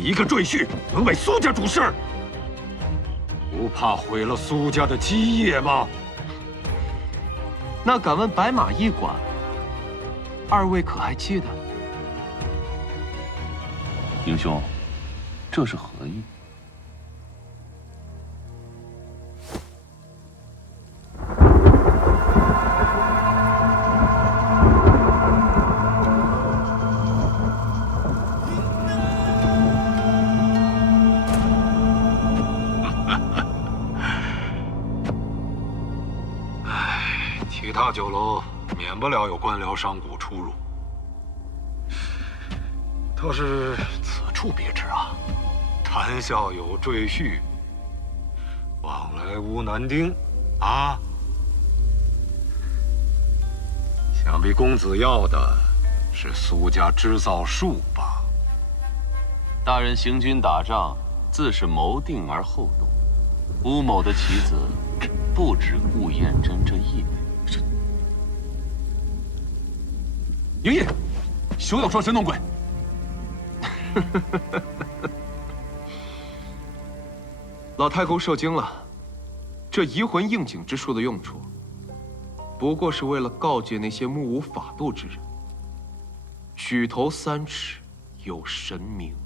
一个赘婿能为苏家主事，不怕毁了苏家的基业吗？那敢问白马驿馆，二位可还记得？英兄，这是何意？其他酒楼免不了有官僚商贾出入，倒是此处别致啊，谈笑有赘婿，往来无男丁，啊！想必公子要的是苏家织造术吧？大人行军打仗，自是谋定而后动。乌某的棋子，不止顾燕珍这一枚。营业，休要装神弄鬼！老太公受惊了，这移魂应景之术的用处，不过是为了告诫那些目无法度之人：举头三尺有神明。